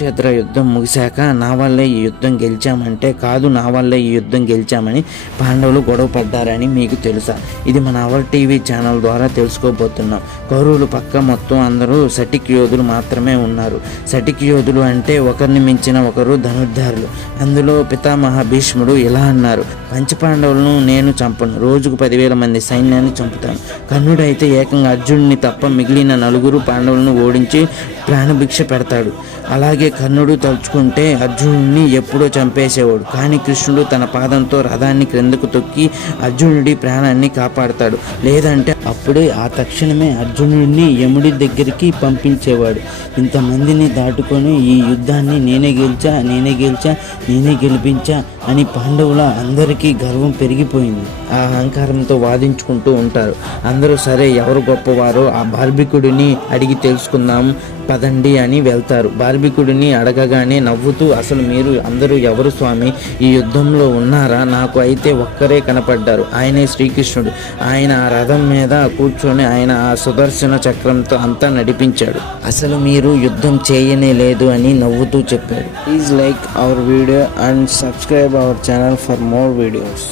కురుక్షేత్ర యుద్ధం ముగిశాక నా వల్లే ఈ యుద్ధం గెలిచామంటే కాదు, నా వల్లే ఈ యుద్ధం గెలిచామని పాండవులు గొడవ పడ్డారని మీకు తెలుసా? ఇది మన అవర్ టీవీ ఛానల్ ద్వారా తెలుసుకోబోతున్నాం. కౌరవులు పక్క మొత్తం అందరూ సటిక్ యోధులు మాత్రమే ఉన్నారు. సటిక్ యోధులు అంటే ఒకరిని మించిన ఒకరు ధనుర్ధారులు. అందులో పితామహ భీష్ముడు ఇలా అన్నారు: పంచపాండవులను నేను చంపను, రోజుకు 10,000 మంది సైన్యాన్ని చంపుతాను. కర్ణుడైతే ఏకంగా అర్జునుడిని తప్ప మిగిలిన 4 పాండవులను ఓడించి ప్రాణభిక్ష పెడతాడు. అలాగే కర్ణుడు తలుచుకుంటే అర్జునుడిని ఎప్పుడో చంపేసేవాడు. కానీ కృష్ణుడు తన పాదంతో రథాన్ని క్రిందకు తొక్కి అర్జునుడి ప్రాణాన్ని కాపాడతాడు. లేదంటే అప్పుడే ఆ తక్షణమే అర్జునుడిని యముడి దగ్గరికి పంపించేవాడు. ఇంతమందిని దాటుకొని ఈ యుద్ధాన్ని నేనే గెలిపించా అని పాండవుల అందరికీ గర్వం పెరిగిపోయింది. ఆ అహంకారంతో వాదించుకుంటూ ఉంటారు. అందరూ సరే, ఎవరు గొప్పవారో ఆ బార్బికుడిని అడిగి తెలుసుకుందాం పదండి అని వెళ్తారు. బార్బికుడిని అడగగానే నవ్వుతూ, అసలు మీరు అందరూ ఎవరు స్వామి? ఈ యుద్ధంలో ఉన్నారా? నాకు అయితే ఒక్కరే కనపడ్డారు, ఆయనే శ్రీకృష్ణుడు. ఆయన ఆ రథం మీద కూర్చొని ఆయన ఆ సుదర్శన చక్రంతో అంతా నడిపించాడు. అసలు మీరు యుద్ధం చేయనే లేదు అని నవ్వుతూ చెప్పాడు. Please like our video and subscribe our channel for more videos.